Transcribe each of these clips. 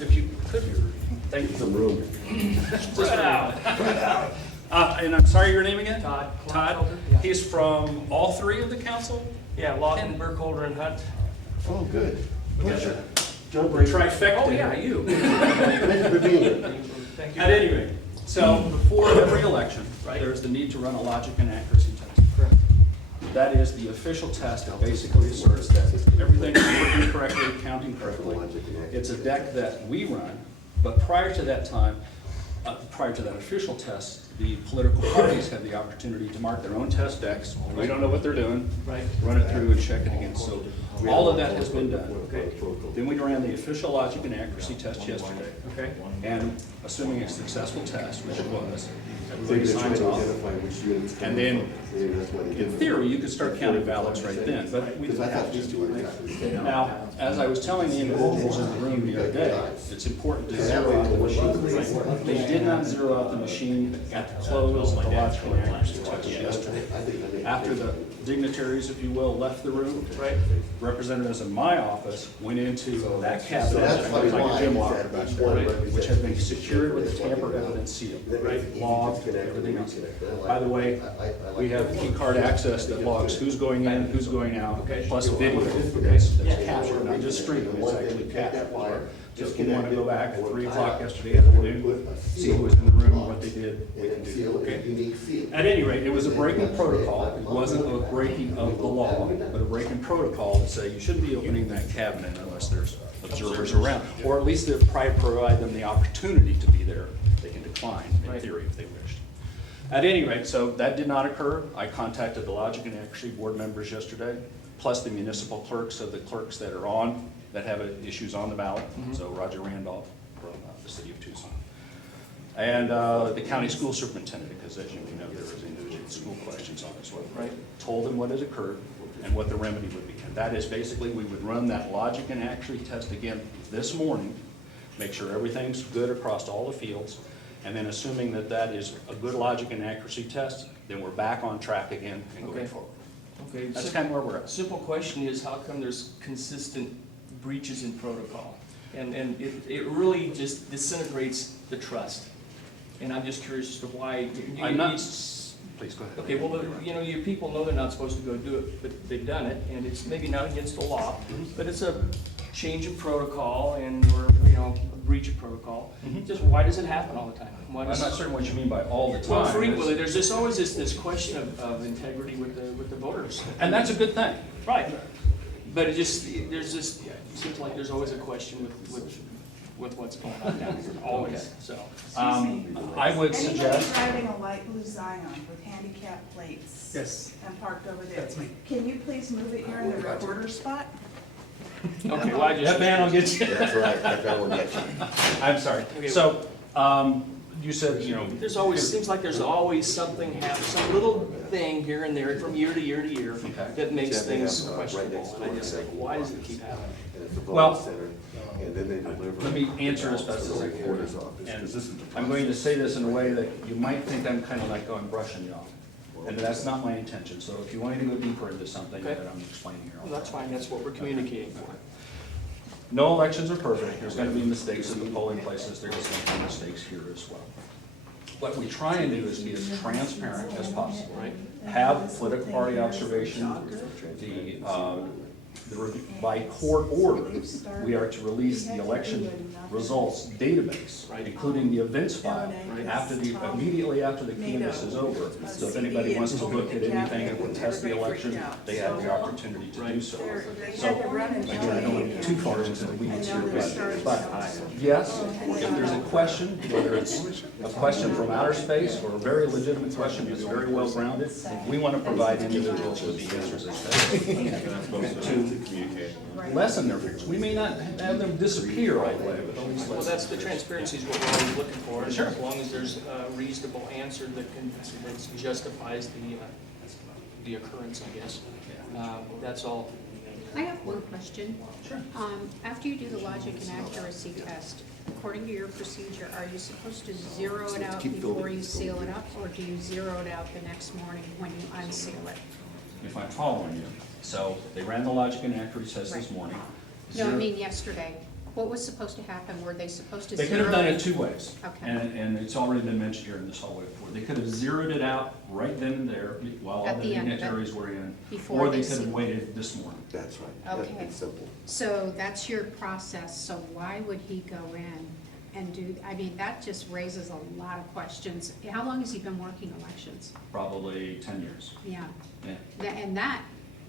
if you could, thank you. Some room. Spread out. And I'm sorry, your name again? Todd. Todd? Yeah. He's from all three of the council? Yeah, Lawton, Burkholder, and Hunt. Oh, good. Pleasure. John The Brady. trifecta. Oh, yeah, you. Thank you for being here. Thank you. At any rate, so before every election, Right. there's the need to run a logic and accuracy test. Correct. That is the official test that basically asserts that everything is working correctly, counting correctly. It's a deck that we run, but prior to that time, prior to that official test, the political parties have the opportunity to mark their own test decks. We don't know what they're doing. Right. Run it through and check it against. So all of that has been done. Okay. Then we ran the official logic and accuracy test yesterday. Okay. And assuming a successful test, which it was, everybody signs off. And then, in theory, you could start counting ballots right then, but we didn't have to. Now, as I was telling the individuals in the room the other day, it's important to zero out the machine. They did not zero out the machine at the close of the logical accuracy test yesterday. After the dignitaries, if you will, left the room, Right. representatives in my office went into that cabinet, that looks like a gym locker back there, which had been secured with a tamper evidence seal, logged, everything else. By the way, we have key card access that logs who's going in, who's going out, plus video that's captured, not just streamed, it's actually captured. If you want to go back at 3 o'clock yesterday afternoon, see who was in the room and what they did, we can do, okay? At any rate, it was a breaking protocol. It wasn't a breaking of the law, but a breaking protocol to say you shouldn't be opening that cabinet unless there's observers around, or at least to provide them the opportunity to be there. They can decline, in theory, if they wished. At any rate, so that did not occur. I contacted the Logic and Accuracy board members yesterday, plus the municipal clerks of the clerks that are on, that have issues on the ballot. So Roger Randolph from the city of Tucson. And the county school superintendent, because as you may know, there was individual school questions on as well. Right. Told them what has occurred and what the remedy would be. And that is basically, we would run that logic and accuracy test again this morning, make sure everything's good across all the fields, and then assuming that that is a good logic and accuracy test, then we're back on track again and going Okay. forward. Okay. That's kind of where we're at. Simple question is, how come there's consistent breaches in protocol? And it really just disintegrates the trust. And I'm just curious as to why. I'm not, please go ahead. Okay, well, your people know they're not supposed to go do it, but they've done it, and it's maybe not against the law, but it's a change of protocol or a breach of protocol. Just why does it happen all the time? Why I'm does- not certain what you mean by all the time. Well, frequently, there's just always this question of integrity with the voters. And that's a good thing. Right. But it seems like there's always a question with what's going on down here, always, so. I would Anybody suggest, driving a light blue Zion with handicap plates? Yes. And parked over there? That's me. Can you please move it here in the recorder spot? Okay, well, I just. that man will get you. That's right, that will get you. I'm sorry. Okay. So, you said, There's always, seems like there's always something happen, some little thing here and there from year to year to year Okay. that makes Yeah, they have, things right questionable. next And I door. just think, why does it keep happening? And it's the Well, voting center, and then they deliver. let me answer as best as I can. Recorder's office, 'cause And this is the I'm going to say this in a way that you might think I'm kind of like going brushing you off. And that's not my intention. So if you want me to go deeper into something Okay. that I'm explaining here. Well, that's fine, that's what we're communicating for. No elections are perfect. There's going to be mistakes in the polling places. There's going to be mistakes here as well. What we try and do is be as transparent as possible. Right. Have political party observation, by court order, we are to release the election results database, Right. including the events file, Right. immediately after the canvass is over. So if anybody wants to look at anything and contest the election, they have the opportunity to do so. They So, had to run and again, tell I don't want to me. get too far into the weeds here, but yes, if there's a question, whether it's a question from outer space or a very legitimate question that's very well grounded, we want to provide individuals with the answers as best we can to lessen their fears. We may not have them disappear all the way, but at least Well, lessen. that's the transparency is what we're always looking for, and Sure. as long as there's a reasonable answer that justifies the occurrence, I guess. That's all. I have one question. Sure. After you do the logic and accuracy test, according to your procedure, are you supposed to zero it out before you seal it up, or do you zero it out the next morning when you unseal it? If I'm following you. So they ran the logic and accuracy test this Right. morning. No, I mean yesterday. What was supposed to happen? Were they supposed to They zero? could have done it two ways. Okay. And it's already been mentioned here in this hallway before. They could have zeroed it out right then and there while all At the the end of it, dignitaries were in. before Or they they could have sealed. waited this morning. That's right. Okay. It's simple. So that's your process, so why would he go in and do, I mean, that just raises a lot of questions. How long has he been working elections? Probably 10 years. Yeah. Yeah. And that,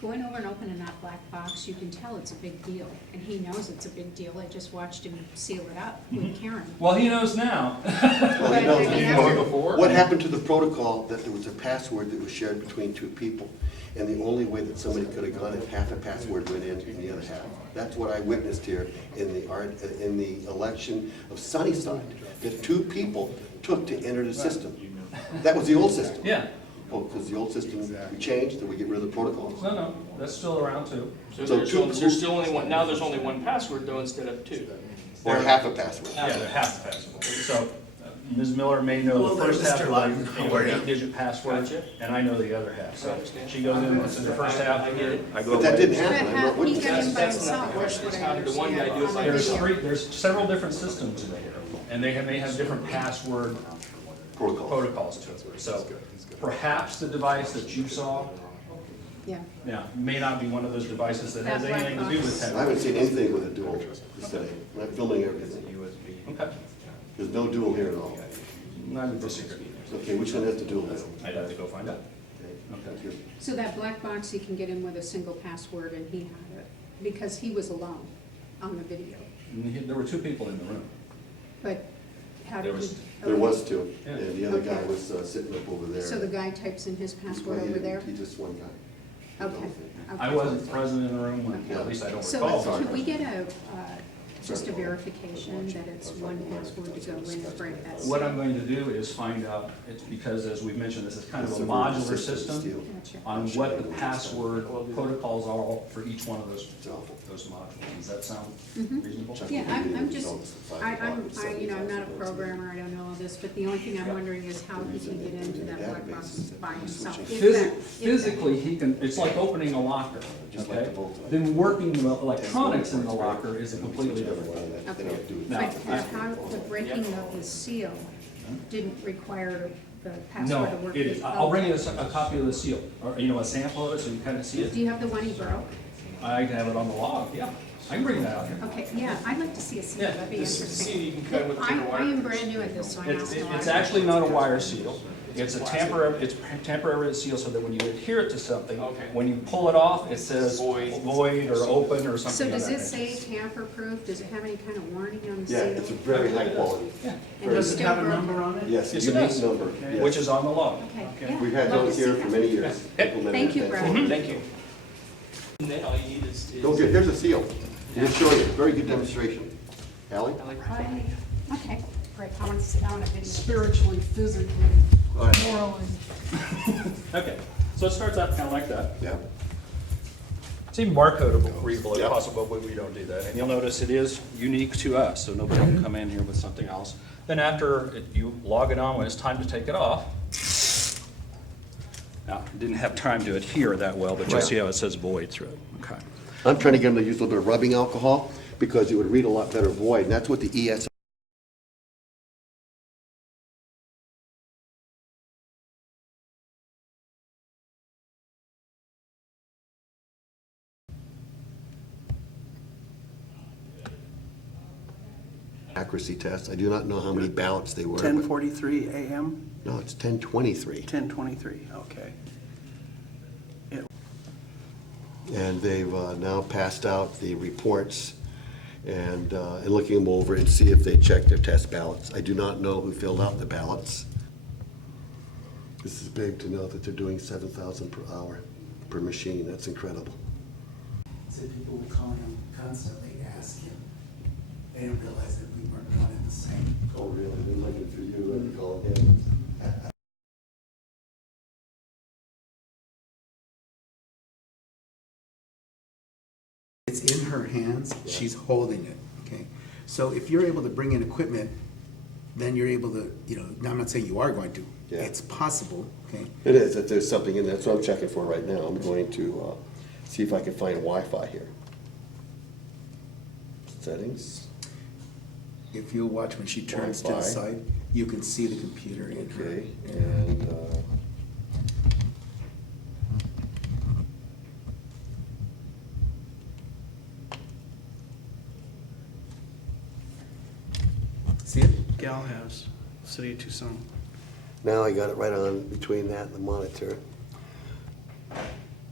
going over and opening that black box, you can tell it's a big deal, and he knows it's a big deal. I just watched him seal it up with Karen. Well, he knows now. Well, you know, But, I mean, you that's- know, before? what happened to the protocol that there was a password that was shared between two people? And the only way that somebody could have gone if half a password went in and the other half. That's what I witnessed here in the election of Sunnyside, that two people took to enter the system. That was the old system. Yeah. Oh, because the old system, we changed, did we get rid of the protocols? No, that's still around too. So So there's still only one, now there's only one password though instead of two. Or half a password? Yeah, they're half the password. So Ms. Miller may know the first half of an 8-digit password, Gotcha. and I know the other half. I So understand. she goes in, what's in the first half, I get it. I go But that away. didn't But happen. I'm how, not he witnessing got in that. by That's not himself, the question. is It's what I how did the one guy understand do it on by the There's video. there's several different systems in here, and they may have different password Protocol. protocols to it. So perhaps the device that you saw, Yeah. may not be one of those devices that has That black anything to do with box. I haven't that. seen anything with a dual today. I'm filming everything. Okay, There's no dual here at all. I would disagree. Okay, which one has the dual now? I'd have to go find out. Okay, thank you. So that black box, he can get in with a single password, and he had it, because he was alone on the video. There were two people in the room. But how There did was- he? There was two, Yeah. and the other guy Okay. was sitting up over there. So the guy types in his password Well, over there? He's just one guy. Okay. I Okay. wasn't present in the room, when- at least I don't So recall. could we get just a verification that it's one password to go in and break that seal? What I'm going to do is find out, it's because, as we've mentioned, this is kind of a modular system Gotcha. on what the password protocols are for each one of those awful. modules. Does that sound Mhm. reasonable? Yeah, I'm just, I'm not a programmer, I don't know all this, but the only thing I'm wondering is how he can get into that black box by himself. If that- Physically, he can, it's like opening a locker, okay? Then working the electronics in the locker is a completely different thing. Okay, Now, but how, the breaking of the seal didn't require the No, password to work? it is. I'll bring you a copy of the seal, or, a sample of it, so you can kind of see Do it. you have the one he broke? I have it on the log, yeah. I can bring that out here. Okay, yeah, I'd like to see a seal, Yeah, that'd be Just interesting. see, you can cut it with a bigger I am wire. brand new at this, so I'm It's, asking a lot it's of actually questions. not a wire seal. It's a temporary seal so that when you adhere it to something, Okay. when you pull it off, it says Void. void or open or So something like does that. it say tamper-proof? Does it have any kind of warning on the seal? Yeah, it's a very high quality. Yeah, And it's still broken? on it? Yes, a Yes, it unique does. number. which yes. is on the log. Okay, Okay. yeah. We've had love to those see here that. for many years. implemented Thank you, that. Brad. Thank you. And then all you need is. Don't get, here's a seal. Just show you, very good demonstration. Ally? Hi. Okay, great, I want to see, I want a video. Spiritually, physically, Go ahead. morally. Okay, so it starts out kind of like that. Yeah. It's even barcode readable if Yep. possible, but we don't do that. And you'll notice it is unique to us, so nobody can come in here with something else. Then after you log it on, when it's time to take it off. Now, didn't have time to adhere that well, but you'll see how it says void through it. Okay. I'm trying to get them to use a little bit of rubbing alcohol because it would read a lot better void, and that's what the ES. Accuracy test. I do not know how many ballots they were. but- 10:43 a.m., No, it's 1023. 10:23, okay. And they've now passed out the reports and looking them over and see if they checked their test ballots. I do not know who filled out the ballots. This is big to know that they're doing 7,000 per hour per machine. That's incredible. So people would call him constantly to ask him. They didn't realize that we weren't one and the same. Oh, really? They're looking for you and call him. It's in her hands, she's holding it, okay? So if you're able to bring in equipment, then you're able to, now I'm not saying you are going to. Yeah. It's possible, okay? It is, that there's something in there. That's what I'm checking for right now. I'm going to see if I can find Wi-Fi here. Settings. if you'll watch when she turns to the Wi-Fi. side, you can see the computer in her. Okay, and, See it? Gal has, City of Tucson. now I got it right on between that and the monitor.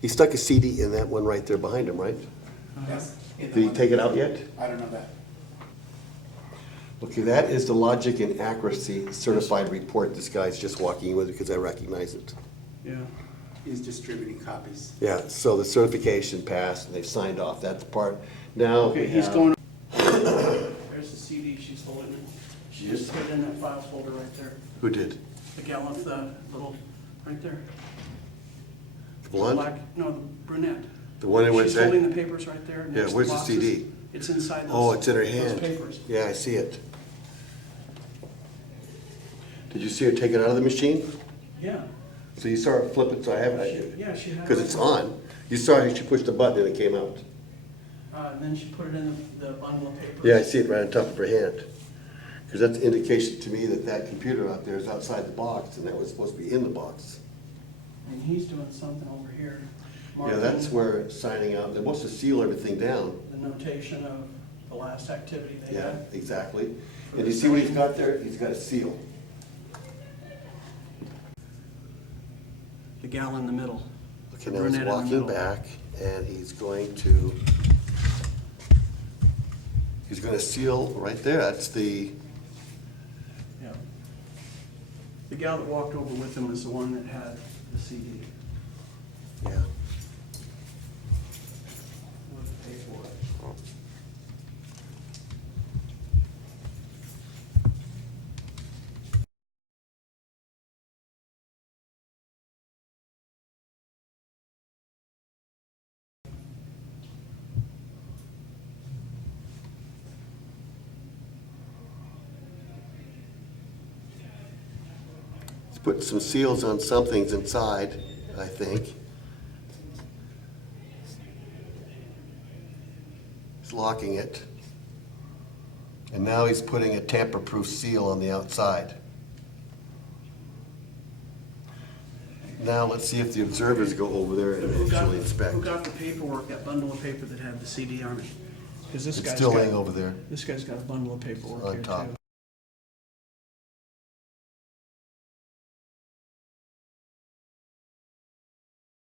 He stuck a CD in that one right there behind him, right? Yes. Did he take it out yet? I don't know that. Okay, that is the logic and accuracy certified report this guy's just walking with because I recognize it. Yeah. He's distributing copies. Yeah, so the certification passed and they've signed off, that's the part. Now, Okay, we he's have- going, there's the CD she's holding it. She Yes. just put it in that files folder right there. Who did? The gal with the little, right there. The blonde? Black, no, the brunette. The one that went She's holding there? the papers right there. Yeah, next to where's the boxes. CD? It's inside those. Oh, it's in her those hand. papers. Yeah, I see it. Did you see her take it out of the machine? Yeah. So you saw her flip it, so I have it. Yeah, she had. Because it's on. You saw her, she pushed the button and it came out. And then she put it in the bundle of papers. Yeah, I see it right on top of her hand. Because that's an indication to me that that computer out there is outside the box and that was supposed to be in the box. And he's doing something over here. Yeah, that's marking where signing out, they're supposed to seal everything down. the notation of the last activity they Yeah, had. exactly. And you see what he's got there? He's got a seal. The gal in the middle. Okay, The now he's brunette in the walking middle. back and he's going to seal right there. That's the, Yeah. The gal that walked over with him is the one that had the CD yeah. with the paperwork. He's putting some seals on some things inside, I think. He's locking it. And now he's putting a tamper-proof seal on the outside. Now let's see if the observers go over there and Who got- actually inspect. Who got the paperwork, that bundle of paper that had the CD on it? Because this It's guy's still got, laying over there. this guy's got a bundle of paperwork On here top. too.